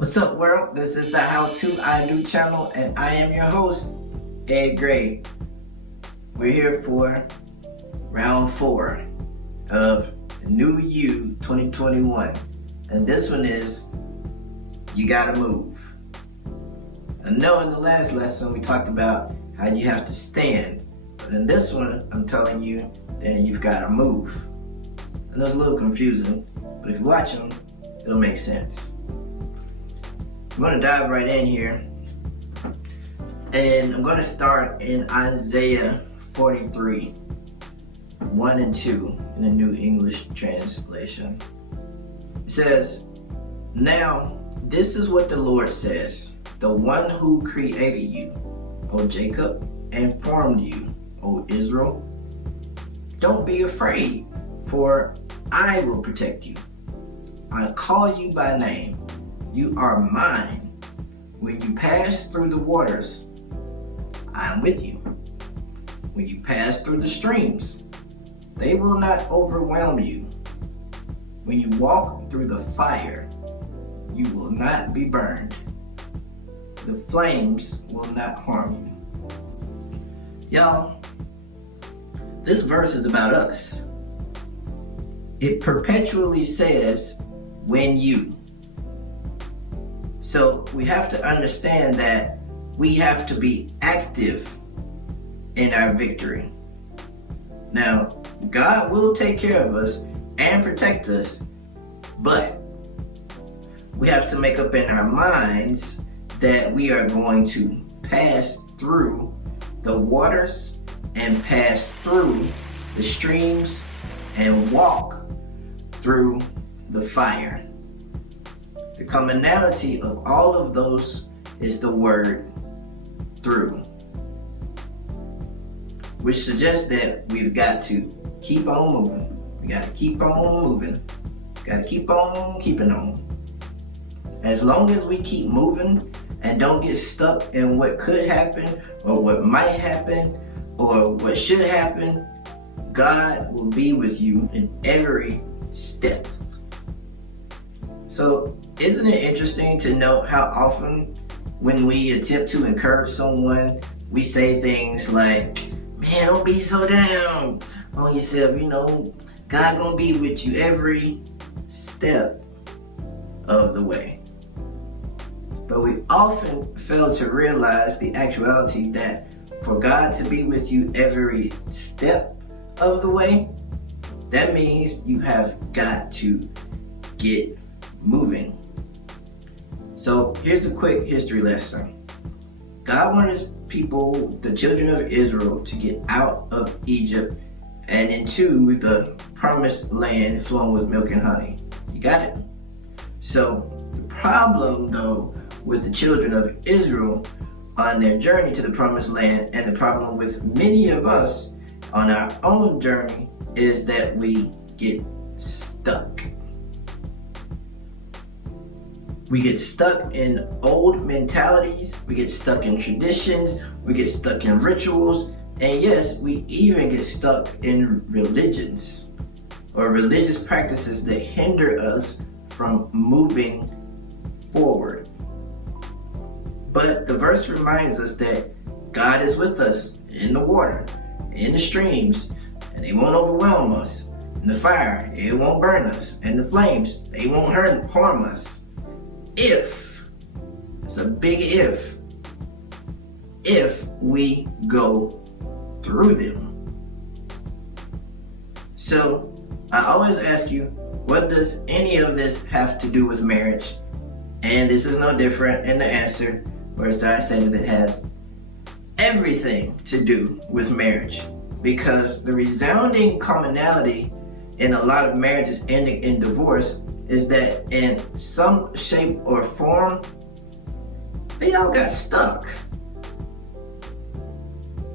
What's up, world? This is the HowToIDo channel, and I am your host, Ed Gray. We're here for round 4 of New You 2021, and this one is You Gotta Move. I know in the last lesson we talked about how you have to stand, but in this one I'm telling you that you've gotta move. I know it's a little confusing, but if you watch them, it'll make sense. I'm going to dive right in here, and I'm going to start in Isaiah 43, 1 and 2 in the New English Translation. It says, "Now this is what the Lord says, the one who created you, O Jacob, and formed you, O Israel. Don't be afraid, for I will protect you. I call you by name. You are mine. When you pass through the waters, I am with you. When you pass through the streams, they will not overwhelm you. When you walk through the fire, you will not be burned. The flames will not harm you." Y'all, this verse is about us. It perpetually says, when you. So we have to understand that we have to be active in our victory. Now, God will take care of us and protect us, but we have to make up in our minds that we are going to pass through the waters and pass through the streams and walk through the fire. The commonality of all of those is the word through, which suggests that we've got to keep on moving. We got to keep on moving. Got to keep on keeping on. As long as we keep moving and don't get stuck in what could happen or what might happen or what should happen, God will be with you in every step. So, isn't it interesting to note how often when we attempt to encourage someone, we say things like, "Man, don't be so down on yourself, God gonna be with you every step of the way." But we often fail to realize the actuality that for God to be with you every step of the way, that means you have got to get moving. So here's a quick history lesson. God wanted his people, the children of Israel, to get out of Egypt and into the promised land flowing with milk and honey. You got it? So the problem though with the children of Israel on their journey to the promised land, and the problem with many of us on our own journey, is that we get stuck. We get stuck in old mentalities, we get stuck in traditions, we get stuck in rituals, and yes, we even get stuck in religions or religious practices that hinder us from moving forward. But the verse reminds us that God is with us in the water, in the streams, and they won't overwhelm us. In the fire, it won't burn us. And the flames, they won't harm us. If, it's a big if we go through them. So I always ask you, what does any of this have to do with marriage? And this is no different in the answer, whereas I say that it has everything to do with marriage, because the resounding commonality in a lot of marriages ending in divorce is that in some shape or form, they all got stuck.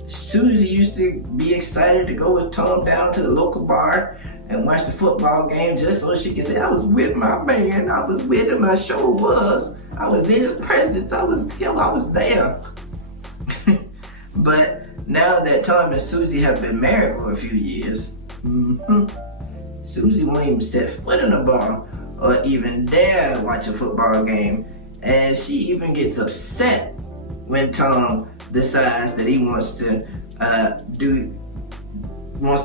Susie used to be excited to go with Tom down to the local bar and watch the football game just so she could say, "I was with my man, I was with him, I sure was. I was in his presence, I was there." But now that Tom and Susie have been married for a few years, Susie won't even set foot in the bar or even dare watch a football game And she even gets upset when Tom decides that he wants to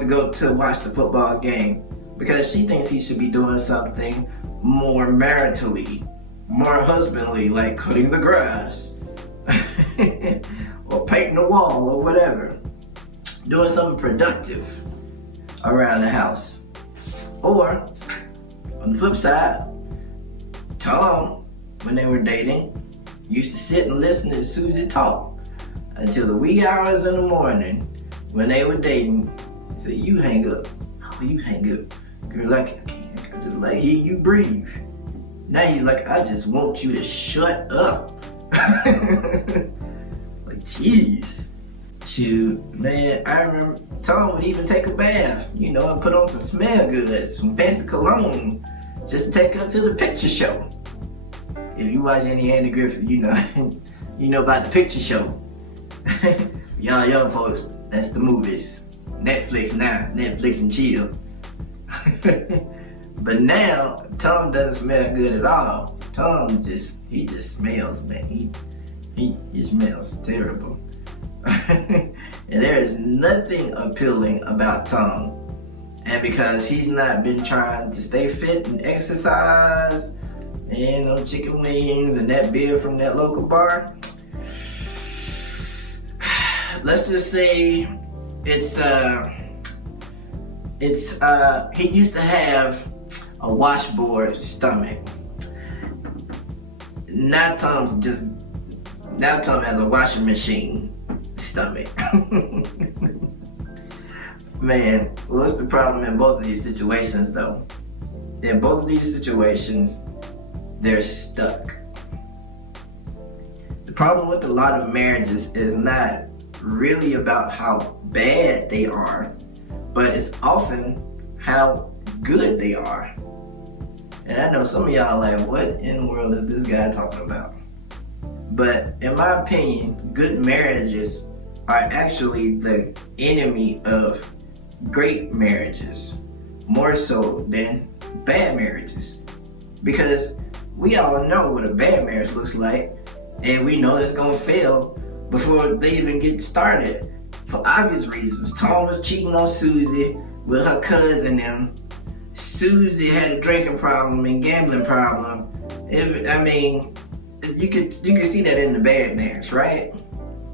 go to watch the football game, because she thinks he should be doing something more maritally, more husbandly, like cutting the grass or painting the wall or whatever, doing something productive around the house. Or on the flip side, Tom, when they were dating, used to sit and listen to Susie talk until the wee hours in the morning. When they were dating, he said, "You hang up." "Oh, you hang up." Girl, I just like hear you breathe. Now he's like, "I just want you to shut up." Like, jeez. Shoot, man, I remember Tom would even take a bath, and put on some smell goods, some fancy cologne, just to take her to the picture show. If you watch any Andy Griffith, you know about the picture show. Y'all young folks, that's the movies. Netflix now, Netflix and chill. But now, Tom doesn't smell good at all. Tom just smells, man. He smells terrible. And there is nothing appealing about Tom. And because he's not been trying to stay fit and exercise, and those chicken wings and that beer from that local bar, let's just say he used to have a washboard stomach. Now Tom has a washing machine stomach. Man, what's the problem in both of these situations though? In both of these situations, they're stuck. The problem with a lot of marriages is not really about how bad they are, but it's often how good they are. And I know some of y'all are like, what in the world is this guy talking about? But in my opinion, good marriages are actually the enemy of great marriages, more so than bad marriages. Because we all know what a bad marriage looks like, and we know it's gonna fail before they even get started, for obvious reasons. Tom was cheating on Susie with her cousin, and Susie had a drinking problem and gambling problem. You could see that in the bad marriage, right?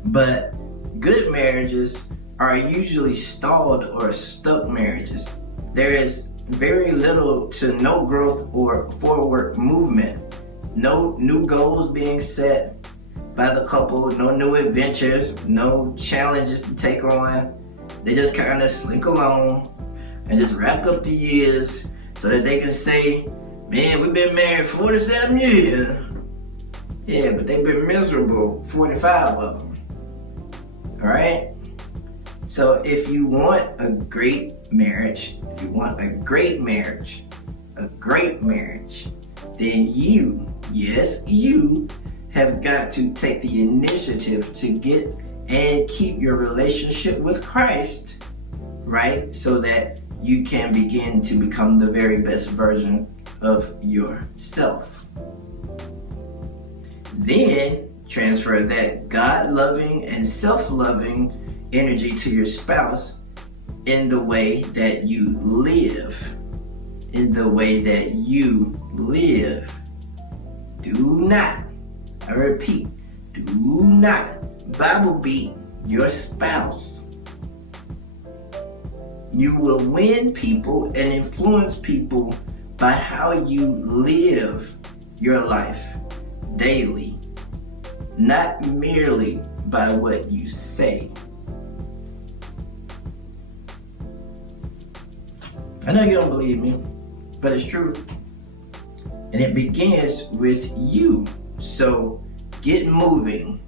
But good marriages are usually stalled or stuck marriages. There is very little to no growth or forward movement. No new goals being set by the couple, no new adventures, no challenges to take on. They just kind of slink along and just rack up the years so that they can say, man, we've been married 47 years. Yeah, but they've been miserable 45 of them. All right? So if you want a great marriage, then you have got to take the initiative to get and keep your relationship with Christ, right? So that you can begin to become the very best version of yourself. Then transfer that God-loving and self-loving energy to your spouse in the way that you live. Do not, I repeat, do not Bible beat your spouse. You will win people and influence people by how you live your life daily, not merely by what you say. I know you don't believe me, but it's true. And it begins with you. So get moving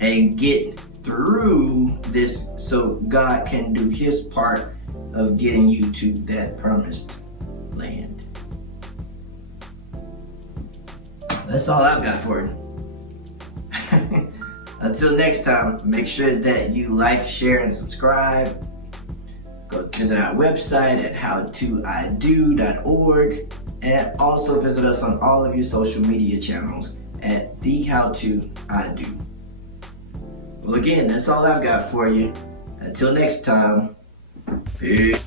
and get through this so God can do his part of getting you to that promised land. That's all I've got for you. Until next time, make sure that you like, share, and subscribe. Go visit our website at HowToIDo.org, and also visit us on all of your social media channels at the HowToIDo. Well, again, that's all I've got for you. Until next time, peace.